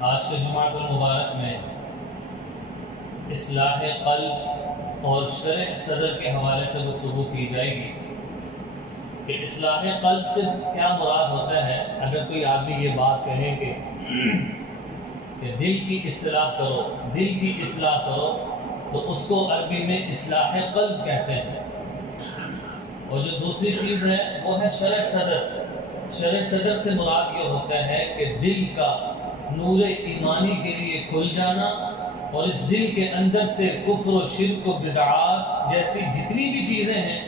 آج کے جمعہ المبارک میں اصلاح قلب اور شرح صدر کے حوالے سے گفتگو کی جائے گی کہ اصلاح قلب سے کیا مراد ہوتا ہے۔ اگر کوئی آدمی یہ بات کہے کہ دل کی اصلاح کرو، دل کی اصلاح کرو، تو اس کو عربی میں اصلاح قلب کہتے ہیں۔ اور جو دوسری چیز ہے وہ ہے شرح صدر۔ شرح صدر سے مراد یہ ہوتا ہے کہ دل کا نور ایمانی کے لیے کھل جانا اور اس دل کے اندر سے کفر و شرک و بدعات جیسی جتنی بھی چیزیں ہیں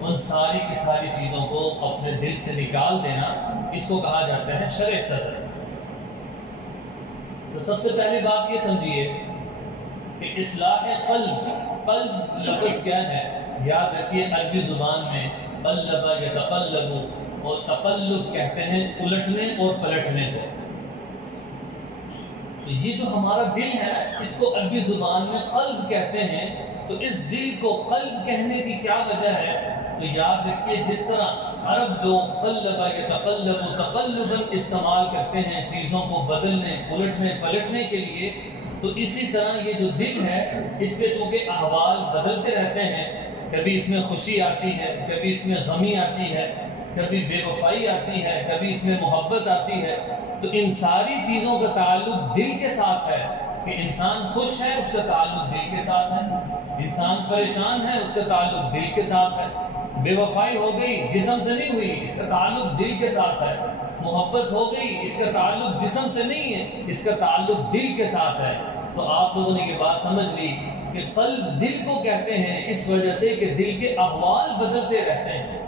ان ساری کی ساری چیزوں کو اپنے دل سے نکال دینا، اس کو کہا جاتا ہے شرح صدر۔ تو سب سے پہلی بات یہ سمجھیے کہ اصلاح قلب لفظ کیا ہے۔ یاد رکھیے عربی زبان میں قلب یتقلب اور تقلب کہتے ہیں الٹنے اور پلٹنے کو۔ تو یہ جو ہمارا دل ہے اس کو عربی زبان میں قلب کہتے ہیں۔ تو اس دل کو قلب کہنے کی کیا وجہ ہے؟ تو یاد رکھیے جس طرح عرب جو قلب یتقلب تقلبا استعمال کرتے ہیں چیزوں کو بدلنے، الٹنے پلٹنے کے لیے، تو اسی طرح یہ جو دل ہے اس کے چونکہ احوال بدلتے رہتے ہیں۔ کبھی اس میں خوشی آتی ہے، کبھی اس میں غمی آتی ہے، کبھی بے وفائی آتی ہے، کبھی اس میں محبت آتی ہے۔ تو ان ساری چیزوں کا تعلق دل کے ساتھ ہے کہ انسان خوش ہے اس کا تعلق دل کے ساتھ ہے، انسان پریشان ہے اس کا تعلق دل کے ساتھ ہے، بے وفائی ہو گئی جسم سے نہیں ہوئی اس کا تعلق دل کے ساتھ ہے، محبت ہو گئی اس کا تعلق جسم سے نہیں ہے اس کا تعلق دل کے ساتھ ہے۔ تو آپ لوگوں نے یہ بات سمجھ لی کہ قلب دل کو کہتے ہیں اس وجہ سے کہ دل کے احوال بدلتے رہتے ہیں۔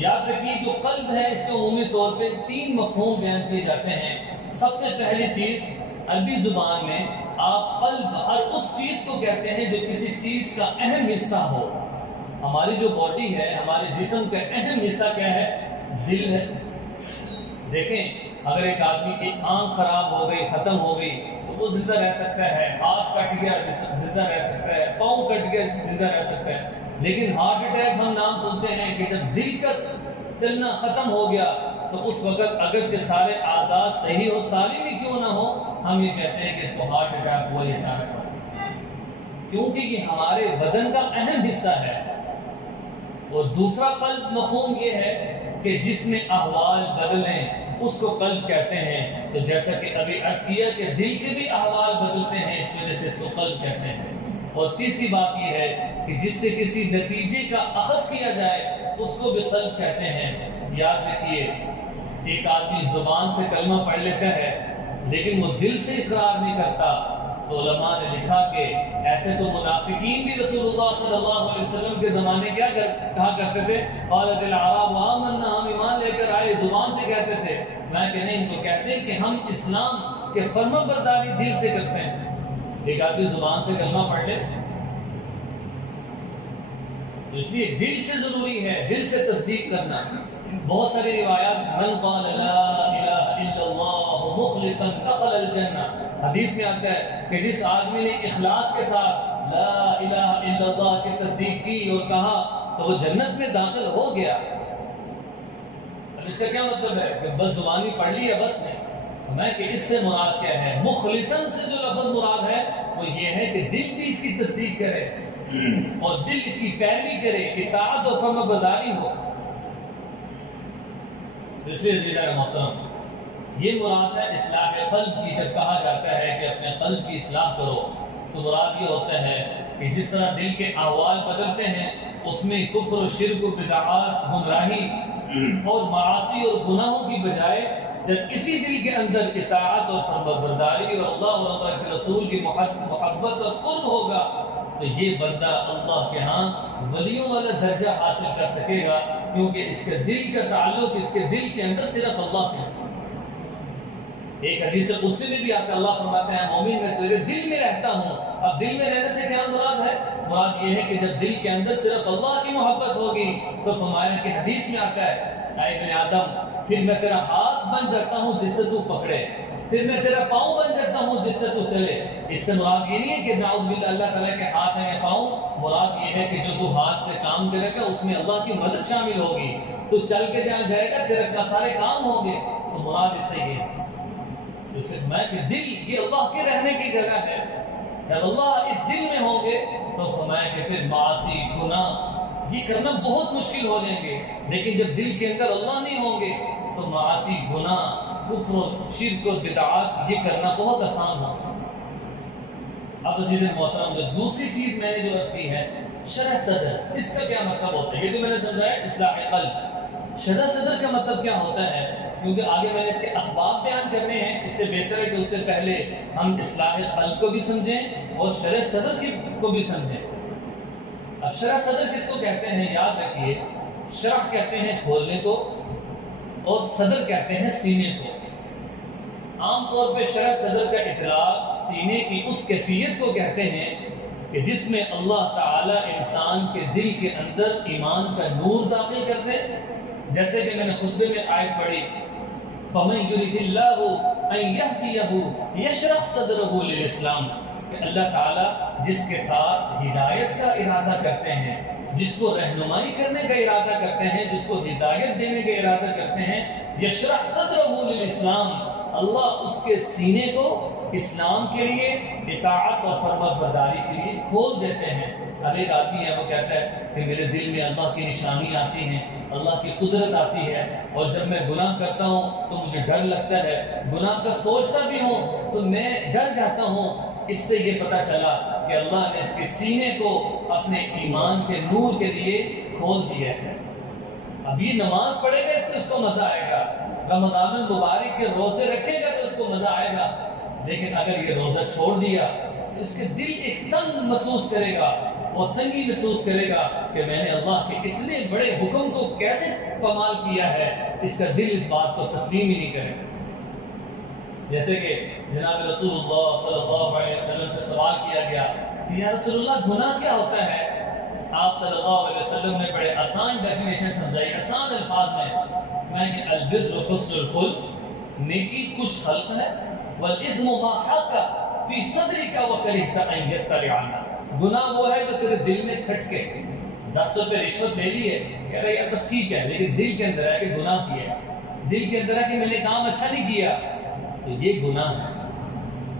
یاد رکھیے جو قلب ہے اس کے عمومی طور پہ 3 مفہوم بیان کیے جاتے ہیں۔ سب سے پہلی چیز عربی زبان میں آپ قلب ہر اس چیز کو کہتے ہیں جو کسی چیز کا اہم حصہ ہو۔ ہماری جو باڈی ہے، ہمارے جسم کا اہم حصہ کیا ہے؟ دل ہے۔ دیکھیں اگر ایک آدمی کی آنکھ خراب ہو گئی، ختم ہو گئی تو وہ زندہ رہ سکتا ہے، ہاتھ کٹ گیا زندہ رہ سکتا ہے، پاؤں کٹ گیا زندہ رہ سکتا ہے، لیکن ہارٹ اٹیک ہم نام سنتے ہیں کہ جب دل کا چلنا ختم ہو گیا تو اس وقت اگرچہ سارے اعضاء صحیح ہو، سالم ہی کیوں نہ ہو، ہم یہ کہتے ہیں کہ اس کو ہارٹ اٹیک ہوا یا اچانک ہوا، کیونکہ یہ ہمارے بدن کا اہم حصہ ہے۔ اور دوسرا قلب مفہوم یہ ہے کہ جس میں احوال بدلیں اس کو قلب کہتے ہیں۔ تو جیسا کہ ابھی عرض کیا کہ دل کے بھی احوال بدلتے ہیں اس وجہ سے اس کو قلب کہتے ہیں۔ اور تیسری بات یہ ہے کہ جس سے کسی نتیجے کا اخذ کیا جائے اس کو بھی قلب کہتے ہیں۔ یاد رکھیے ایک آدمی زبان سے کلمہ پڑھ لیتا ہے لیکن وہ دل سے اقرار نہیں کرتا، تو علماء نے لکھا کہ ایسے تو منافقین بھی رسول اللہ صلی اللہ علیہ وسلم کے زمانے کیا کہا کرتے تھے؟ قالت الاعراب آمنا، ہم ایمان لے کر آئے، زبان سے کہتے تھے۔ میں کہ نہیں، تو کہتے ہیں کہ ہم اسلام کے فرما برداری دل سے کرتے ہیں۔ ایک آدمی زبان سے کلمہ پڑھ لے اس لیے دل سے ضروری ہے، دل سے تصدیق کرنا۔ بہت ساری روایات من قال لا الہ الا اللہ مخلصا دخل الجنہ، حدیث میں آتا ہے کہ جس آدمی نے اخلاص کے ساتھ لا الہ الا اللہ کی تصدیق کی اور کہا تو وہ جنت میں داخل ہو گیا۔ اب اس کا کیا مطلب ہے کہ بس زبانی پڑھ لی ہے بس نہیں؟ میں کہ اس سے مراد کیا ہے؟ مخلصاً سے جو لفظ مراد ہے وہ یہ ہے کہ دل بھی اس کی تصدیق کرے اور دل اس کی پیروی کرے، اطاعت و فرما برداری ہو۔ دوسرے عزیزہ محترم، یہ مراد ہے اصلاح قلب کی۔ جب کہا جاتا ہے کہ اپنے قلب کی اصلاح کرو تو مراد یہ ہوتا ہے کہ جس طرح دل کے احوال بدلتے ہیں اس میں کفر و شرک و بدعات، گمراہی اور معاصی اور گناہوں کی بجائے جب اسی دل کے اندر اطاعت اور فرما برداری اور اللہ اور اللہ کے رسول کی محبت اور قرب ہوگا تو یہ بندہ اللہ کے ہاں ولیوں والا درجہ حاصل کر سکے گا، کیونکہ اس کے دل کا تعلق اس کے دل کے اندر صرف اللہ کے۔ ایک حدیث قدسی میں بھی آتا ہے، اللہ فرماتے ہیں مومن میں تیرے دل میں رہتا ہوں۔ اب دل میں رہنے سے کیا مراد ہے؟ مراد یہ ہے کہ جب دل کے اندر صرف اللہ کی محبت ہوگی تو فرمایا کہ حدیث میں آتا ہے اے ابن آدم پھر میں تیرا ہاتھ بن جاتا ہوں جس سے تو پکڑے، پھر میں تیرا پاؤں بن جاتا ہوں جس سے تو چلے۔ اس سے مراد یہ نہیں ہے کہ نعوذ باللہ اللہ تعالیٰ کے ہاتھ ہیں یا پاؤں، مراد یہ ہے کہ جو تو ہاتھ سے کام کرے گا اس میں اللہ کی مدد شامل ہوگی، تو چل کے جہاں جائے گا تیرا کا سارے کام ہوں گے۔ تو مراد اس سے یہ ہے تو فرمایا کہ دل یہ اللہ کے رہنے کی جگہ ہے، جب اللہ اس دل میں ہوں گے تو فرمایا کہ پھر معاصی گناہ یہ کرنا بہت مشکل ہو جائیں گے، لیکن جب دل کے اندر اللہ نہیں ہوں گے تو معاصی گناہ کفر و شرک و بدعات یہ کرنا بہت آسان ہوگا۔ اب عزیز محترم جو دوسری چیز میں نے جو عرض کی ہے شرح صدر، اس کا کیا مطلب ہوتا ہے؟ یہ تو میں نے سمجھایا اصلاح قلب۔ شرح صدر کا مطلب کیا ہوتا ہے؟ کیونکہ آگے میں نے اس کے اسباب بیان کرنے ہیں، اس سے بہتر ہے کہ اس سے پہلے ہم اصلاح قلب کو بھی سمجھیں اور شرح صدر کو بھی سمجھیں۔ اب شرح صدر کس کو کہتے ہیں؟ یاد رکھیے، شرح کہتے ہیں کھولنے کو اور صدر کہتے ہیں سینے کو۔ عام طور پہ شرح صدر کا اطلاق سینے کی اس کیفیت کو کہتے ہیں کہ جس میں اللہ تعالی انسان کے دل کے اندر ایمان کا نور داخل کر دے، جیسے کہ میں نے خطبے میں آیت پڑھی فَمَن يُرِدِ اللَّهُ أَن يَهْدِيَهُ يَشْرَحْ صَدْرَهُ لِلْإِسْلَامِ کہ اللہ تعالیٰ جس کے ساتھ ہدایت کا ارادہ کرتے ہیں، جس کو رہنمائی کرنے کا ارادہ کرتے ہیں، جس کو ہدایت دینے کا ارادہ کرتے ہیں، يَشْرَحْ صَدْرَهُ لِلْإِسْلَامِ اللہ اس کے سینے کو اسلام کے لیے، اطاعت اور فرمانبرداری کے لیے کھول دیتے ہیں۔ اب ایک آدمی ہے وہ کہتا ہے کہ میرے دل میں اللہ کی نشانی آتی ہیں، اللہ کی قدرت آتی ہے، اور جب میں گناہ کرتا ہوں تو مجھے ڈر لگتا ہے، گناہ کا سوچتا بھی ہوں تو میں ڈر جاتا ہوں۔ اس سے یہ پتہ چلا کہ اللہ نے اس کے سینے کو اپنے ایمان کے نور کے لیے کھول دیا ہے۔ اب یہ نماز پڑھے گا تو اس کو مزہ آئے گا، رمضان المبارک کے روزے رکھے گا تو اس کو مزہ آئے گا، لیکن اگر یہ روزہ چھوڑ دیا تو اس کے دل ایک تنگ محسوس کرے گا، وہ تنگی محسوس کرے گا کہ میں نے اللہ کے اتنے بڑے حکم کو کیسے پامال کیا ہے، اس کا دل اس بات کو تسلیم ہی نہیں کرے گا۔ جیسے کہ جناب رسول اللہ صلی اللہ علیہ وسلم سے سوال کیا گیا کہ یا رسول اللہ گناہ کیا ہوتا ہے؟ آپ صلی اللہ علیہ وسلم نے بڑے آسان ڈیفینیشن سمجھائی، آسان الفاظ میں کہ البر حسن الخلق، نیکی خوش خلق ہے، والاثم ما حاک فی صدرک وکرہت ان یطلع عنہ، گناہ وہ ہے جو تیرے دل میں کھٹکے۔ 10 روپے رشوت لے لی ہے، کہہ رہے یار بس ٹھیک ہے، لیکن دل کے اندر ہے کہ گناہ کیا، دل کے اندر ہے کہ میں نے کام اچھا نہیں کیا، تو یہ گناہ ہے۔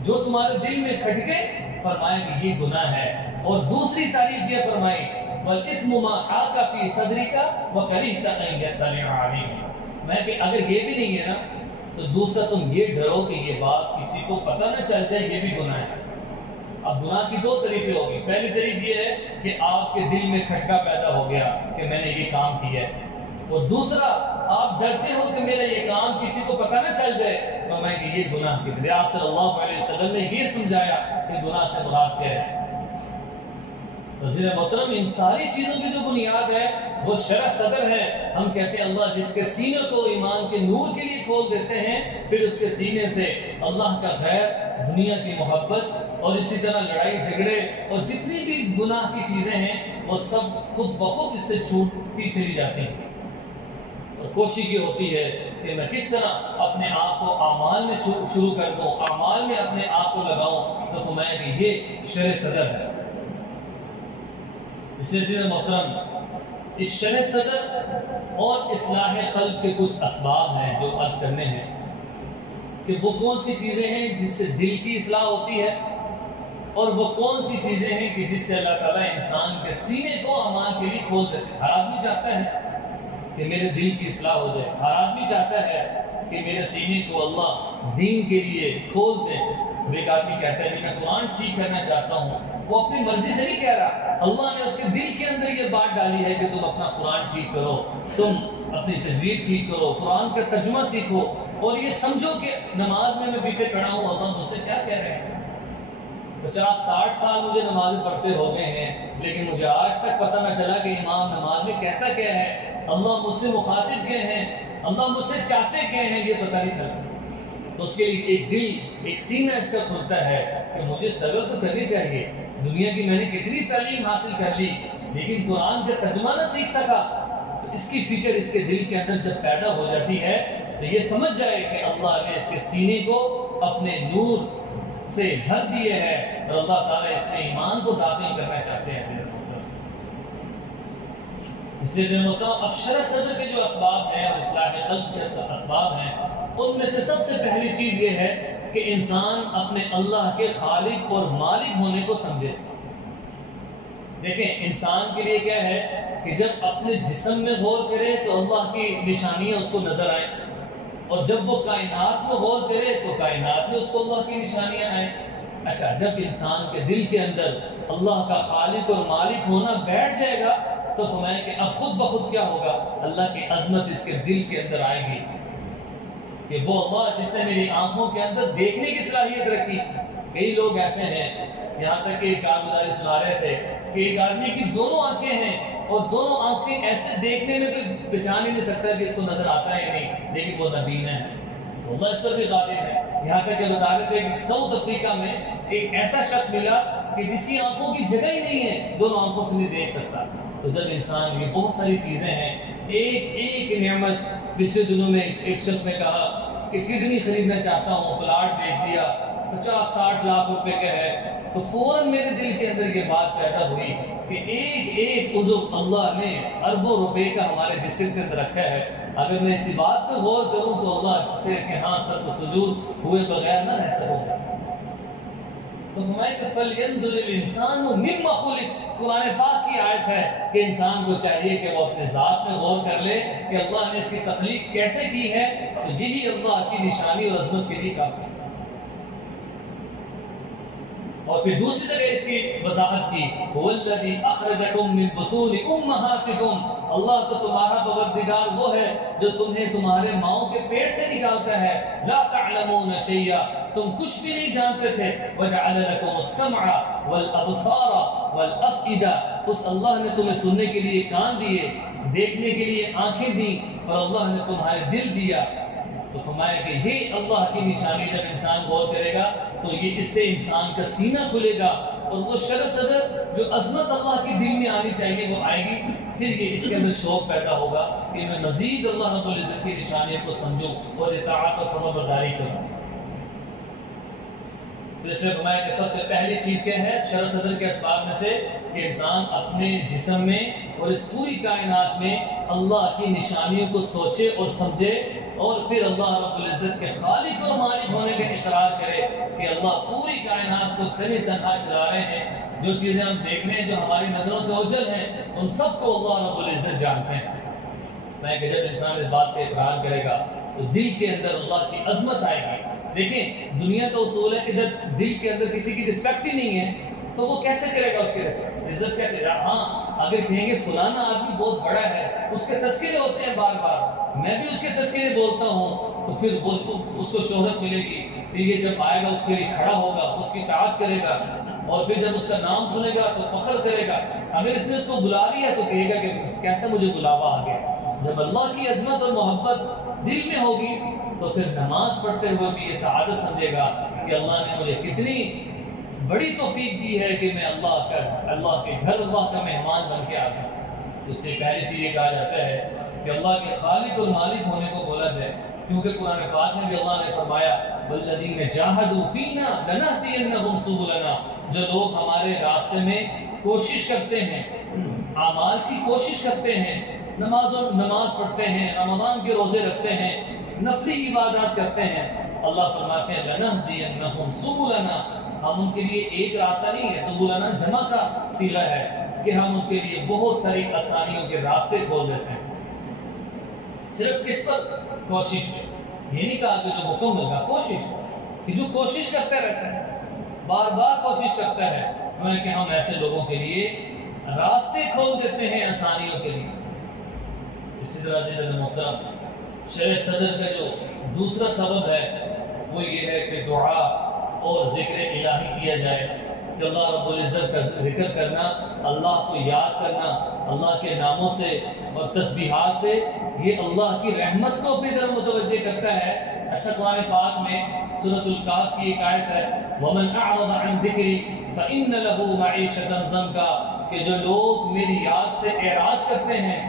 جو تمہارے دل میں کھٹکے فرمایا کہ یہ گناہ ہے۔ اور دوسری تعریف یہ فرمائی والاثم ما حاک فی صدرک وکرہت ان یطلع علیہ، میں کہ اگر یہ بھی نہیں ہے نا تو دوسرا تم یہ ڈرو کہ یہ بات کسی کو پتہ نہ چل جائے، یہ بھی گناہ ہے۔ اب گناہ کی 2 طریقیں ہوگی، پہلی طریق یہ ہے کہ آپ کے دل میں کھٹکا پیدا ہو گیا کہ میں نے یہ کام کیا ہے، اور دوسرا آپ ڈرتے ہو کہ میرا یہ کام کسی کو پتہ نہ چل جائے، تو میں کہ یہ گناہ کی طرح۔ آپ صلی اللہ علیہ وسلم نے یہ سمجھایا کہ گناہ سے مراد کیا ہے۔ وزیر محترم ان ساری چیزوں کی جو بنیاد ہے وہ شرح صدر ہے۔ ہم کہتے ہیں اللہ جس کے سینے کو ایمان کے نور کے لیے کھول دیتے ہیں، پھر اس کے سینے سے اللہ کا خیر، دنیا کی محبت اور اسی طرح لڑائی جھگڑے اور جتنی بھی گناہ کی چیزیں ہیں وہ سب خود بخود اس سے چھوٹتی چلی جاتی ہیں، اور کوشش یہ ہوتی ہے کہ میں کس طرح اپنے آپ کو اعمال میں شروع کر دوں، اعمال میں اپنے آپ کو لگاؤں، تو فرمایا کہ یہ شرح صدر ہے۔ اس لیے محترم اس شرح صدر اور اصلاح قلب کے کچھ اسباب ہیں جو عرض کرنے ہیں کہ وہ کون سی چیزیں ہیں جس سے دل کی اصلاح ہوتی ہے، اور وہ کون سی چیزیں ہیں کہ جس سے اللہ تعالیٰ انسان کے سینے کو اعمال کے لیے کھول دیتے ہیں۔ ہر آدمی چاہتا ہے کہ میرے دل کی اصلاح ہو جائے، ہر آدمی چاہتا ہے کہ میرے سینے کو اللہ دین کے لیے کھول دے۔ ایک آدمی کہتا ہے کہ میں قرآن ٹھیک کرنا چاہتا ہوں، وہ اپنی مرضی سے نہیں کہہ رہا، اللہ نے اس کے دل کے اندر یہ بات ڈالی ہے کہ تم اپنا قرآن ٹھیک کرو، تم اپنی تجوید ٹھیک کرو، قرآن کا ترجمہ سیکھو، اور یہ سمجھو کہ نماز میں پیچھے کھڑا ہوں، اللہ مجھ سے کیا کہہ رہے ہیں۔ 50-60 سال مجھے نمازیں پڑھتے ہو گئے ہیں، لیکن مجھے آج تک پتہ نہ چلا کہ امام نماز میں کہتا کیا ہے، اللہ مجھ سے مخاطب کیا ہیں، اللہ مجھ سے چاہتے کیا ہیں، یہ پتہ نہیں چلتا۔ تو اس کے لیے ایک دل، ایک سینہ اس کا کھلتا ہے کہ مجھے اسٹرگل تو کرنی چاہیے، دنیا کی میں نے کتنی تعلیم حاصل کر لی لیکن قرآن کا ترجمہ نہ سیکھ سکا، تو اس کی فکر اس کے دل کے اندر جب پیدا ہو جاتی ہے تو یہ سمجھ جائے کہ اللہ نے اس کے سینے کو اپنے نور سے بھر دیے ہے اور اللہ تعالیٰ اس میں ایمان کو داخل کرنا چاہتے ہیں۔ اس لیے جو ہوتا اب شرح صدر کے جو اسباب ہیں اور اصلاح قلب کے اسباب ہیں، ان میں سے سب سے پہلی چیز یہ ہے کہ انسان اپنے اللہ کے خالق اور مالک ہونے کو سمجھے۔ دیکھیں انسان کے لیے کیا ہے کہ جب اپنے جسم میں غور کرے تو اللہ کی نشانیاں اس کو نظر آئیں، اور جب وہ کائنات میں غور کرے تو کائنات میں اس کو اللہ کی نشانیاں آئیں۔ اچھا، جب انسان کے دل کے اندر اللہ کا خالق اور مالک ہونا بیٹھ جائے گا تو فرمایا کہ اب خود بخود کیا ہوگا، اللہ کی عظمت اس کے دل کے اندر آئے گی کہ وہ اللہ جس نے میری آنکھوں کے اندر دیکھنے کی صلاحیت رکھی۔ کئی لوگ ایسے ہیں، یہاں تک کہ ایک کارگزاری سنا رہے تھے کہ ایک آدمی کی دونوں آنکھیں ہیں اور دونوں آنکھیں ایسے دیکھنے میں کوئی پہچان ہی نہیں سکتا کہ اس کو نظر آتا ہے یا نہیں، لیکن وہ نبینا ہے، اللہ اس پر بھی قادر ہے۔ یہاں تک کہ بتا رہے تھے کہ ساؤتھ افریقہ میں ایک ایسا شخص ملا کہ جس کی آنکھوں کی جگہ ہی نہیں ہے، دونوں آنکھوں سے نہیں دیکھ سکتا۔ تو جب انسان، یہ بہت ساری چیزیں ہیں، ایک نعمت۔ پچھلے دنوں میں ایک شخص نے کہا کہ کڈنی خریدنا چاہتا ہوں، پلاٹ بیچ دیا، 50-60 لاکھ روپے کا ہے۔ تو فوراً میرے دل کے اندر یہ بات پیدا ہوئی کہ ایک عضو اللہ نے اربوں روپے کا ہمارے جسم کے اندر رکھا ہے، اگر میں اسی بات پہ غور کروں تو اللہ سے کہ ہاں سر کو سجود ہوئے بغیر نہ رہ سکوں گا۔ تو فرمایا کہ فَلْيَنْظُرِ الْإِنسَانُ مِمَّا خُلِقَ، قرآن پاک کی آیت ہے کہ انسان کو چاہیے کہ وہ اپنے ذات میں غور کر لے کہ اللہ نے اس کی تخلیق کیسے کی ہے، تو یہی اللہ کی نشانی اور عظمت کے لیے کافی ہے۔ اور پھر دوسری جگہ اس کی وضاحت کی، هُوَ الَّذِي أَخْرَجَكُم مِّن بُطُونِ أُمَّهَاتِكُمْ، اللہ تو تمہارا پروردگار وہ ہے جو تمہیں تمہارے ماؤں کے پیٹ سے نکالتا ہے، لا تعلمون شيئا، تم کچھ بھی نہیں جانتے تھے، وَجَعَلَ لَكُمُ السَّمْعَ وَالْأَبْصَارَ وَالْأَفْئِدَةَ، اس اللہ نے تمہیں سننے کے لیے کان دیے، دیکھنے کے لیے آنکھیں دی، اور اللہ نے تمہارے دل دیا۔ تو فرمایا کہ یہ اللہ کی نشانی جب انسان غور کرے گا تو یہ اس سے انسان کا سینہ کھلے گا، اور وہ شرع صدر جو عظمت اللہ کے دل میں آنی چاہیے وہ آئے گی۔ پھر یہ اس کے اندر شوق پیدا ہوگا کہ میں مزید اللہ رب العزت کی نشانیوں کو سمجھوں اور اطاعت اور فرمانبرداری کروں۔ تو اس نے فرمایا کہ سب سے پہلی چیز کیا ہے شرع صدر کے اسباب میں سے کہ انسان اپنے جسم میں اور اس پوری کائنات میں اللہ کی نشانیوں کو سوچے اور سمجھے، اور پھر اللہ رب العزت کے خالق اور مالک ہونے کا اقرار کرے کہ اللہ پوری کائنات کو تنہا تنہا چلا رہے ہیں، جو چیزیں ہم دیکھ رہے ہیں جو ہماری نظروں سے اوجھل ہیں ان سب کو اللہ رب العزت جانتے ہیں۔ میں کہ جب انسان اس بات کا اقرار کرے گا تو دل کے اندر اللہ کی عظمت آئے گی۔ دیکھیں دنیا کا اصول ہے کہ جب دل کے اندر کسی کی رسپیکٹ ہی نہیں ہے تو وہ کیسے کرے گا اس کی عزت کیسے؟ ہاں اگر کہیں گے فلانا آدمی بہت بڑا ہے، اس کے تذکرے ہوتے ہیں بار بار، میں بھی اس کے تذکرے بولتا ہوں، تو پھر اس کو شہرت ملے گی، پھر یہ جب آئے گا اس کے لیے کھڑا ہوگا، اس کی اطاعت کرے گا، اور پھر جب اس کا نام سنے گا تو فخر کرے گا۔ اگر اس نے اس کو بلا لیا تو کہے گا کہ کیسا مجھے بلاوا آ گیا۔ جب اللہ کی عظمت اور محبت دل میں ہوگی تو پھر نماز پڑھتے ہوئے بھی یہ سعادت سمجھے گا کہ اللہ نے مجھے کتنی بڑی توفیق دی ہے کہ میں اللہ کے گھر اللہ کا مہمان بن کے آ گیا۔ تو اس سے پہلی چیز یہ کہا جاتا ہے کہ اللہ کے خالق اور مالک ہونے کو بولا جائے، کیونکہ قرآن پاک میں بھی اللہ نے فرمایا وَالَّذِينَ جَاهَدُوا فِينَا لَنَهْدِيَنَّهُمْ سُبُلَنَا، جو لوگ ہمارے راستے میں کوشش کرتے ہیں، اعمال کی کوشش کرتے ہیں، نماز پڑھتے ہیں، رمضان کے روزے رکھتے ہیں، نفلی عبادات کرتے ہیں، اللہ فرماتے ہیں لَنَهْدِيَنَّهُمْ سُبُلَنَا، ہم ان کے لیے ایک راستہ نہیں ہے، سبولنا جمع کا صیغہ ہے کہ ہم ان کے لیے بہت ساری آسانیوں کے راستے کھول دیتے ہیں۔ صرف کس پر؟ کوشش میں۔ یہ نہیں کہا کہ جو حکم ہوگا، کوشش کہ جو کوشش کرتے رہتا ہے، بار بار کوشش کرتا ہے، ہمیں کہ ہم ایسے لوگوں کے لیے راستے کھول دیتے ہیں آسانیوں کے لیے۔ اسی طرح سے محترم شرع صدر کا جو دوسرا سبب ہے وہ یہ ہے کہ دعا اور ذکر الہی کیا جائے، کہ اللہ رب العزت کا ذکر کرنا، اللہ کو یاد کرنا، اللہ کے ناموں سے اور تسبیحات سے، یہ اللہ کی رحمت کو اپنی طرف متوجہ کرتا ہے۔ اچھا قرآن پاک میں سورۃ الکہف کی ایک آیت ہے وَمَنْ أَعْرَضَ عَنْ ذِكْرِي فَإِنَّ لَهُ مَعِيشَةً ضَنْكًا، کہ جو لوگ میری یاد سے اعراض کرتے ہیں،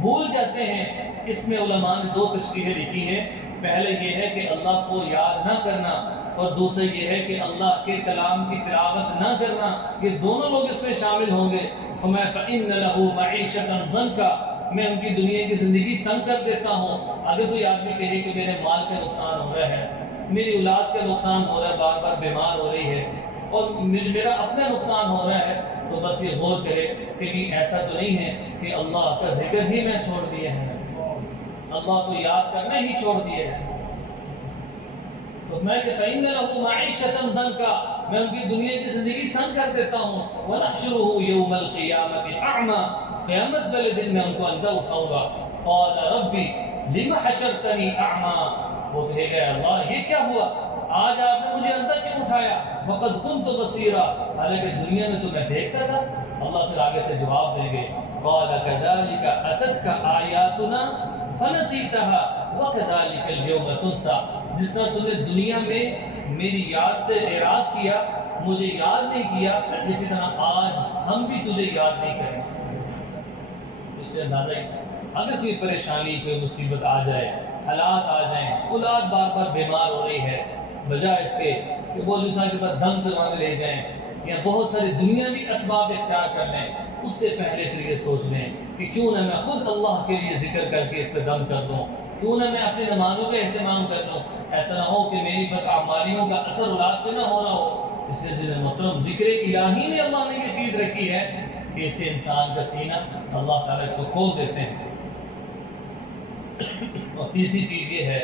بھول جاتے ہیں۔ اس میں علماء نے دو تشریحیں لکھی ہیں، پہلے یہ ہے کہ اللہ کو یاد نہ کرنا، اور دوسرے یہ ہے کہ اللہ کے کلام کی تلاوت نہ کرنا، یہ دونوں لوگ اس میں شامل ہوں گے۔ فَإِنَّ لَهُ مَعِيشَةً ضَنْكًا، میں ان کی دنیا کی زندگی تنگ کر دیتا ہوں۔ اگر کوئی آدمی کہے کہ میرے مال کا نقصان ہو رہا ہے، میری اولاد کا نقصان ہو رہا ہے، بار بار بیمار ہو رہی ہے، اور میرا اپنا نقصان ہو رہا ہے، تو بس یہ غور کرے کہ نہیں ایسا تو نہیں ہے کہ اللہ کا ذکر ہی میں چھوڑ دیا ہے، اللہ کو یاد کرنا ہی چھوڑ دیا ہے۔ تو میں کہ فَإِنَّ لَهُ مَعِيشَةً ضَنْكَ، میں ان کی دنیا کی زندگی تنگ کر دیتا ہوں، وَنَحْشُرُهُ يَوْمَ الْقِيَامَةِ أَعْمَى، قیامت والے دن میں ان کو اندھا اٹھاؤں گا۔ قَالَ رَبِّ لِمَ حَشَرْتَنِي أَعْمَى، وہ کہے گا اللہ یہ کیا ہوا، آج آپ نے مجھے اندھا کیوں اٹھایا، وَقَدْ كُنْتُ بَصِيرًا، حالانکہ دنیا میں تو میں دیکھتا تھا۔ اللہ پھر آگے سے جواب دیں گے، قَالَ كَذَلِكَ أَتَتْكَ آيَاتُنَا فَنَسِيتَهَا وَكَذَلِكَ الْيَوْمَ تُنْسَى، جس طرح تم نے دنیا میں میری یاد سے اعراض کیا، مجھے یاد نہیں کیا، اسی طرح آج ہم بھی تجھے یاد نہیں کریں۔ اس سے اندازہ ہی اگر کوئی پریشانی، کوئی مصیبت آ جائے، حالات آ جائیں، اولاد بار بار بیمار ہو رہی ہے، بجائے اس کے کہ وہ صاحب کے پاس دم کروانے لے جائیں یا بہت سارے دنیاوی اسباب اختیار کر لیں، اس سے پہلے پھر یہ سوچ لیں کہ کیوں نہ میں خود اللہ کے لیے ذکر کر کے اس پہ دم کر دوں، کیوں نہ میں اپنی نمازوں کا اہتمام کر لوں، ایسا نہ ہو کہ میری بدعمالیوں کا اثر اولاد پہ نہ ہو رہا ہو۔ اس سلسلے میں محترم ذکر الہی میں اللہ نے یہ چیز رکھی ہے کہ اس سے انسان کا سینہ اللہ تعالیٰ اس کو کھول دیتے ہیں۔ اور تیسری چیز یہ ہے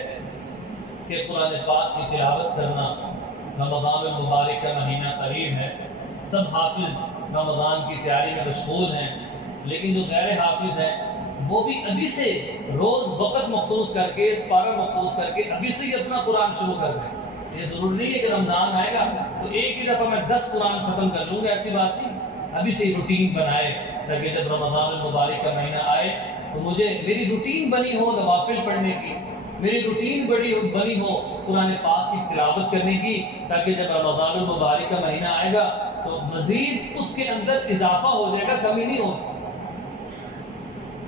کہ قرآن پاک کی تلاوت کرنا، رمضان المبارک کا مہینہ قریب ہے، سب حافظ رمضان کی تیاری میں مشغول ہیں، لیکن جو غیر حافظ ہیں وہ بھی ابھی سے روز وقت مخصوص کر کے، سپارہ مخصوص کر کے ابھی سے ہی اپنا قرآن شروع کر دیں۔ یہ ضرور نہیں ہے کہ رمضان آئے گا تو ایک ہی دفعہ میں 10 قرآن ختم کر لوں گا، ایسی بات نہیں۔ ابھی سے ہی روٹین بنائے تاکہ جب رمضان المبارک کا مہینہ آئے تو مجھے میری روٹین بنی ہو نوافل پڑھنے کی، میری روٹین بنی ہو قرآن پاک کی تلاوت کرنے کی، تاکہ جب رمضان المبارک کا مہینہ آئے گا تو مزید اس کے اندر اضافہ ہو جائے گا، کمی نہیں ہوگی۔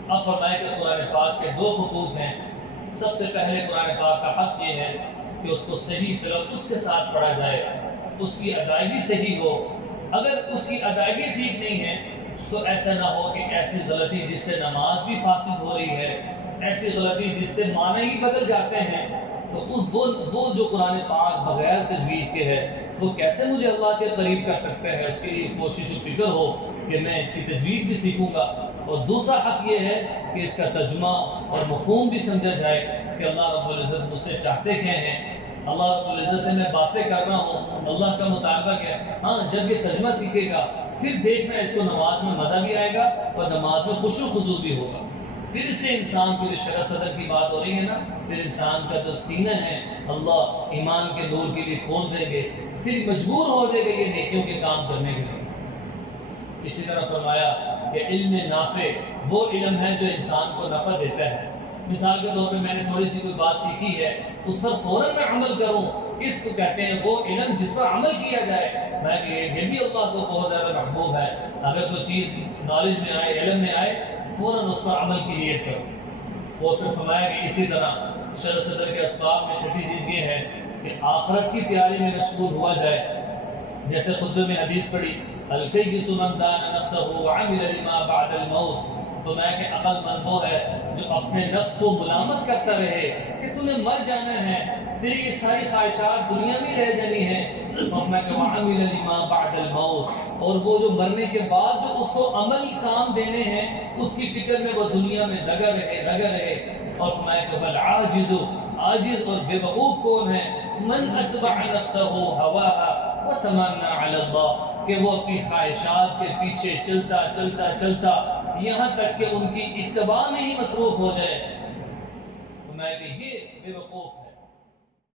اب فرمائے کہ قرآن پاک کے 2 حقوق ہیں۔ سب سے پہلے قرآن پاک کا حق یہ ہے کہ اس کو صحیح تلفظ کے ساتھ پڑھا جائے، اس کی ادائیگی صحیح ہو۔ اگر اس کی ادائیگی ٹھیک نہیں ہے تو ایسا نہ ہو کہ ایسی غلطی جس سے نماز بھی فاسد ہو رہی ہے، ایسی غلطی جس سے معنی ہی بدل جاتے ہیں، تو وہ جو قرآن پاک بغیر تجوید کے ہے وہ کیسے مجھے اللہ کے قریب کر سکتا ہے۔ اس کے لیے کوشش و فکر ہو کہ میں اس کی تجوید بھی سیکھوں گا۔ اور دوسرا حق یہ ہے کہ اس کا ترجمہ اور مفہوم بھی سمجھا جائے کہ اللہ رب العزت مجھ سے چاہتے کیا ہیں، اللہ رب العزت سے میں باتیں کر رہا ہوں، اللہ کا مطالبہ کیا ہے۔ ہاں جب یہ ترجمہ سیکھے گا پھر دیکھنا اس کو نماز میں مزہ بھی آئے گا اور نماز میں خشوع و خضوع بھی ہوگا۔ پھر اس سے انسان کی جو شرح صدر کی بات ہو رہی ہے نا، پھر انسان کا جو سینہ ہے اللہ ایمان کے نور کے لیے کھول دیں گے، پھر مجبور ہو جائے گا یہ نیکیوں کے کام کرنے کے لیے۔ اسی طرح فرمایا کہ علم نافع وہ علم ہے جو انسان کو نفع دیتا ہے۔ مثال کے طور پہ میں نے تھوڑی سی کوئی بات سیکھی ہے، اس پر فوراً میں عمل کروں، اس کو کہتے ہیں وہ علم جس پر عمل کیا جائے۔ میں کہ یہ بھی اللہ کو بہت زیادہ محبوب ہے، اگر کوئی چیز نالج میں آئے، علم میں آئے، فوراً اس پر عمل کی نیت کرو۔ اور پھر فرمایا کہ اسی طرح شرح صدر کے اسباب میں چھٹی چیز یہ ہے کہ آخرت کی تیاری میں مشغول ہوا جائے۔ جیسے خطبے میں حدیث پڑھی، الکیس من دان نفسہ وعمل لما بعد الموت، تو میں کہ عقل مند وہ ہے جو اپنے نفس کو ملامت کرتا رہے کہ تو نے مر جانا ہے، پھر یہ ساری خواہشات دنیا میں رہ جانی ہے، اور میں کہ وعمل لما بعد الموت، اور وہ جو مرنے کے بعد جو اس کو عمل کام دینے ہیں اس کی فکر میں وہ دنیا میں لگا رہے۔ اور میں کہ والعاجز، عاجز اور بے وقوف کون ہے، من اتبع نفسہ ہواها وتمنى علی اللہ، کہ وہ اپنی خواہشات کے پیچھے چلتا یہاں تک کہ ان کی اتباع میں ہی مصروف ہو جائے۔ تو میں کہ یہ بے وقوف ہے۔